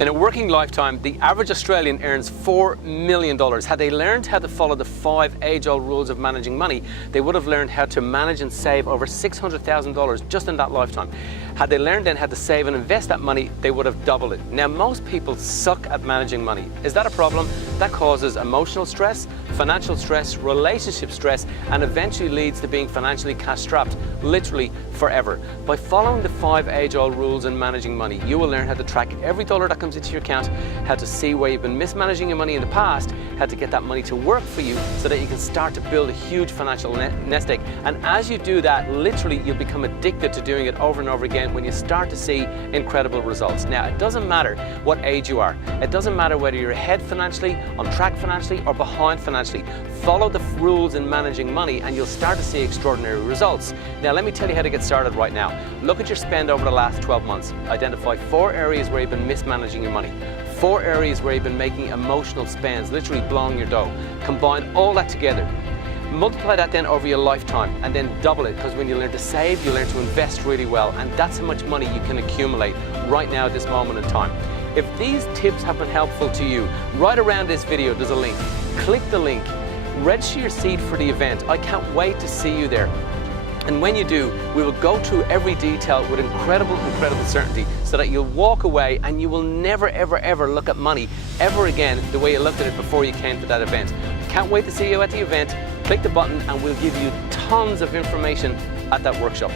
In a working lifetime, the average Australian earns $4 million. Had they learned how to follow the 5 age-old rules of managing money, they would have learned how to manage and save over $600,000 just in that lifetime. Had they learned then how to save and invest that money, they would have doubled it. Now, most people suck at managing money. Is that a problem? That causes emotional stress, financial stress, relationship stress, and eventually leads to being financially cash-strapped, literally forever. By following the 5 age-old rules in managing money, you will learn how to track every dollar that comes into your account, how to see where you've been mismanaging your money in the past, how to get that money to work for you so that you can start to build a huge financial nest egg. And as you do that, literally you'll become addicted to doing it over and over again when you start to see incredible results. Now, it doesn't matter what age you are. It doesn't matter whether you're ahead financially, on track financially, or behind financially. Follow the rules in managing money and you'll start to see extraordinary results. Now, let me tell you how to get started right now. Look at your spend over the last 12 months. Identify 4 areas where you've been mismanaging your money. 4 areas where you've been making emotional spends, literally blowing your dough. Combine all that together. Multiply that then over your lifetime and then double it, because when you learn to save, you learn to invest really well, and that's how much money you can accumulate right now at this moment in time. If these tips have been helpful to you, right around this video there's a link. Click the link, register your seat for the event. I can't wait to see you there. And when you do, we will go through every detail with incredible certainty so that you'll walk away and you will never, ever look at money ever again the way you looked at it before you came to that event. Can't wait to see you at the event. Click the button and we'll give you tons of information at that workshop.